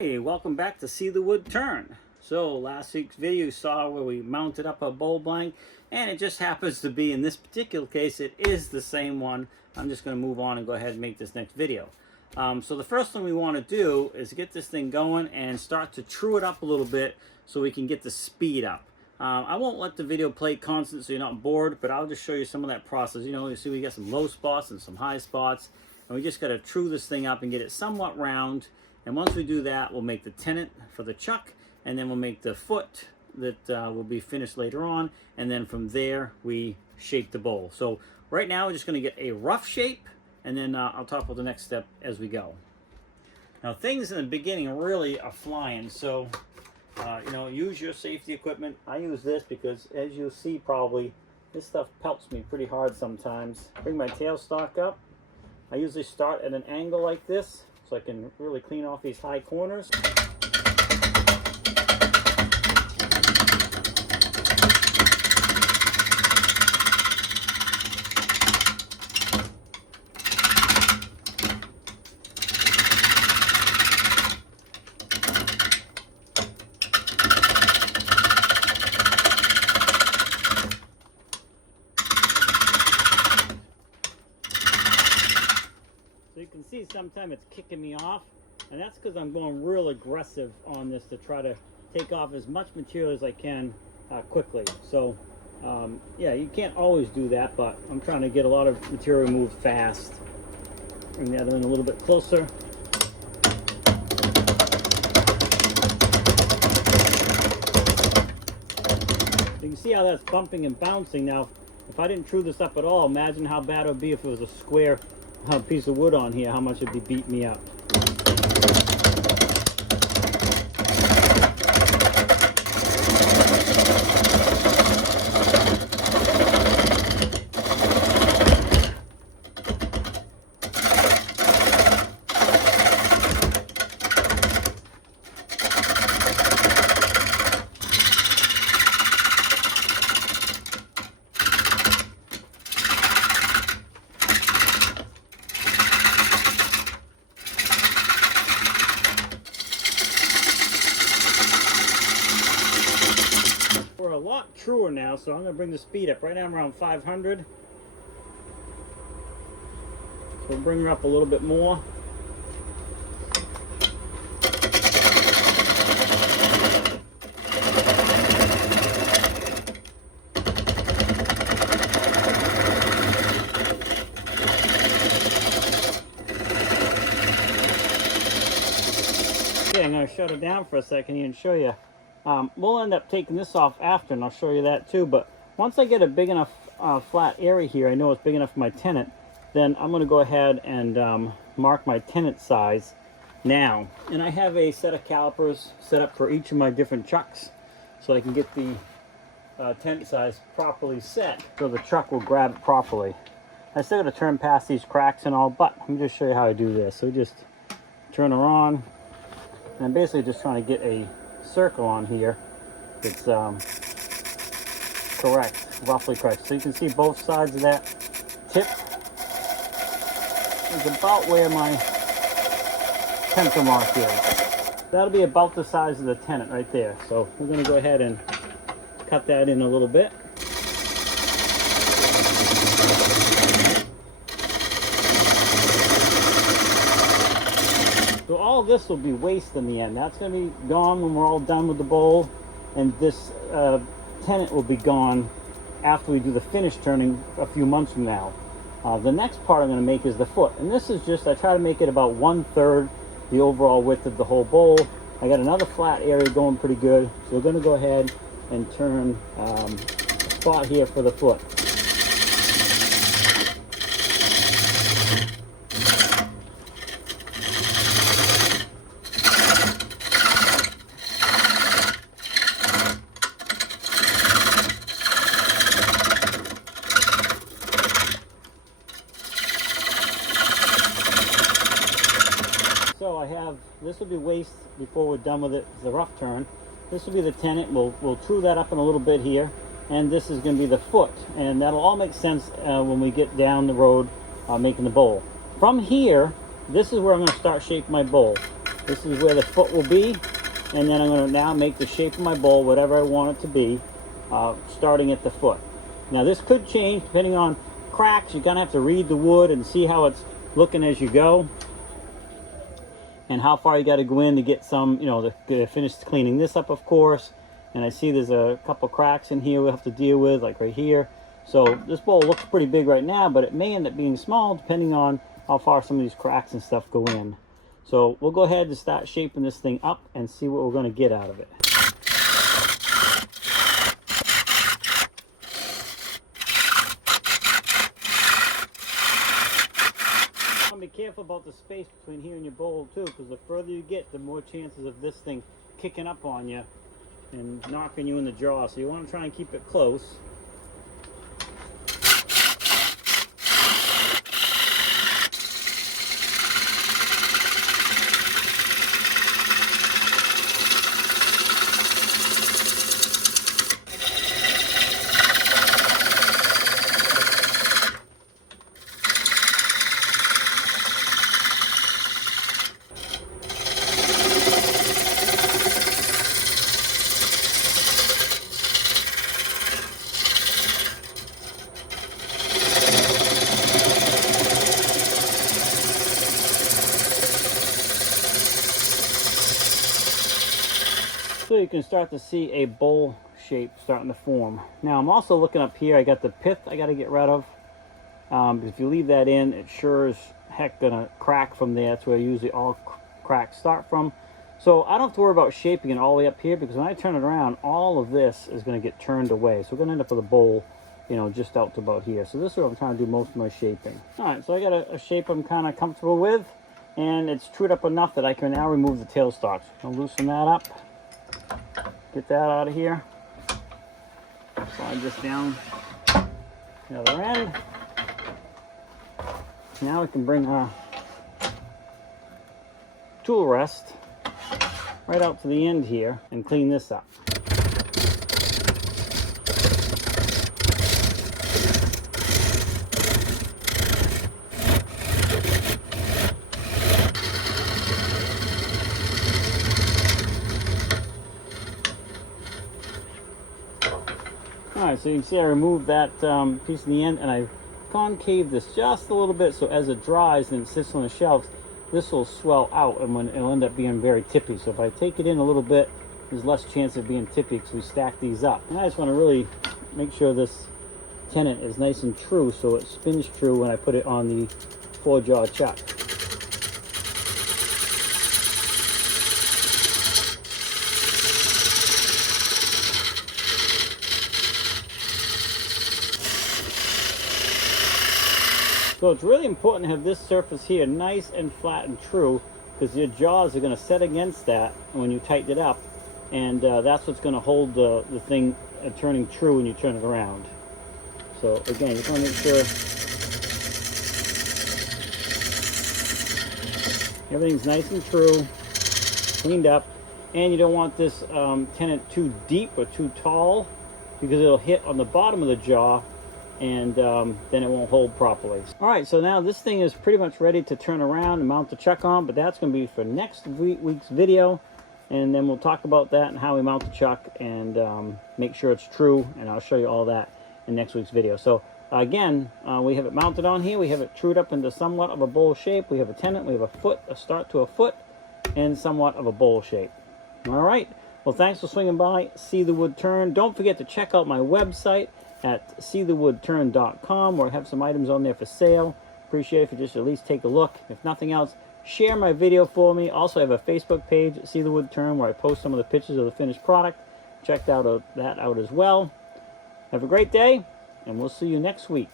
Hey, welcome back to See the Wood Turn. So last week's video you saw where we mounted up a bowl blank, and it just happens to be, in this particular case, it is the same one. I'm just going to move on and go ahead and make this next video. So the first thing we want to do is get this thing going and start to true it up a little bit so we can get the speed up. I won't let the video play constant so you're not bored, but I'll just show you some of that process. You see we got some low spots and some high spots, and we just got to true this thing up and get it somewhat round. And once we do that, we'll make the tenon for the chuck, and then we'll make the foot that will be finished later on. And then from there, we shape the bowl. So right now, we're just going to get a rough shape, and then I'll talk about the next step as we go. Now, things in the beginning really are flying. So, use your safety equipment. I use this because, as you'll see probably, this stuff pelts me pretty hard sometimes. Bring my tailstock up. I usually start at an angle like this, so I can really clean off these high corners. So you can see sometimes it's kicking me off, and that's because I'm going real aggressive on this to try to take off as much material as I can quickly. So yeah, you can't always do that, but I'm trying to get a lot of material removed fast. Bring the other one a little bit closer. You can see how that's bumping and bouncing. Now, if I didn't true this up at all, imagine how bad it would be if it was a square piece of wood on here, how much it'd be beating me up. We're a lot truer now, so I'm going to bring the speed up. Right now I'm around 500. So we'll bring her up a little bit more. Okay, I'm going to shut it down for a second here and show you. We'll end up taking this off after, and I'll show you that too. But once I get a big enough flat area here, I know it's big enough for my tenon, then I'm going to go ahead and mark my tenon size now. And I have a set of calipers set up for each of my different chucks, so I can get the tenon size properly set, so the chuck will grab it properly. I still got to turn past these cracks and all, but let me just show you how I do this. So just turn her on, and I'm basically just trying to get a circle on here that's correct, roughly correct. So you can see both sides of that tip is about where my pencil mark is. That'll be about the size of the tenon right there. So we're going to go ahead and cut that in a little bit. So all this will be waste in the end. That's going to be gone when we're all done with the bowl, and this tenon will be gone after we do the finish turning a few months from now. The next part I'm going to make is the foot, and this is just, I try to make it about 1/3 the overall width of the whole bowl. I got another flat area going pretty good, so we're going to go ahead and turn a spot here for the foot. So I have, this will be waste before we're done with it, the rough turn. This will be the tenon. We'll true that up in a little bit here. And this is going to be the foot. And that'll all make sense when we get down the road making the bowl. From here, this is where I'm going to start shaping my bowl. This is where the foot will be, and then I'm going to now make the shape of my bowl whatever I want it to be, starting at the foot. Now this could change depending on cracks. You're going to have to read the wood and see how it's looking as you go, and how far you got to go in to get some, you know, to finish cleaning this up, of course. And I see there's a couple cracks in here we'll have to deal with, like right here. So this bowl looks pretty big right now, but it may end up being small depending on how far some of these cracks and stuff go in. So we'll go ahead and start shaping this thing up and see what we're going to get out of it. Be careful about the space between here and your bowl too, because the further you get, the more chances of this thing kicking up on you and knocking you in the jaw. So you want to try and keep it close. So you can start to see a bowl shape starting to form. Now I'm also looking up here, I got the pith I got to get rid of. If you leave that in, it sure as heck gonna crack from there. That's where usually all cracks start from. So I don't have to worry about shaping it all the way up here, because when I turn it around, all of this is going to get turned away. So we're going to end up with a bowl, you know, just out to about here. So this is where I'm trying to do most of my shaping. All right, so I got a shape I'm kind of comfortable with, and it's trued up enough that I can now remove the tailstocks. I'll loosen that up. Get that out of here. Slide this down the other end. Now we can bring our tool rest right out to the end here and clean this up. Alright, so you can see I removed that piece in the end, and I concave this just a little bit, so as it dries and it sits on the shelves, this will swell out, and when it'll end up being very tippy. So if I take it in a little bit, there's less chance of being tippy because we stack these up. And I just want to really make sure this tenon is nice and true, so it spins true when I put it on the 4-jaw chuck. So it's really important to have this surface here nice and flat and true, because your jaws are going to set against that when you tighten it up, and that's what's going to hold the thing turning true when you turn it around. So again, you just want to make sure everything's nice and true, cleaned up, and you don't want this tenon too deep or too tall, because it'll hit on the bottom of the jaw, and then it won't hold properly. All right, so now this thing is pretty much ready to turn around and mount the chuck on, but that's going to be for next week's video, and then we'll talk about that and how we mount the chuck and make sure it's true, and I'll show you all that in next week's video. So again, we have it mounted on here, we have it trued up into somewhat of a bowl shape, we have a tenon, we have a foot, a start to a foot, and somewhat of a bowl shape. All right, well, thanks for swinging by. See the Wood Turn. Don't forget to check out my website at seethewoodturn.com, where I have some items on there for sale. Appreciate it if you just at least take a look. If nothing else, share my video for me. Also, I have a Facebook page, See the Wood Turn, where I post some of the pictures of the finished product. Check that out as well. Have a great day, and we'll see you next week.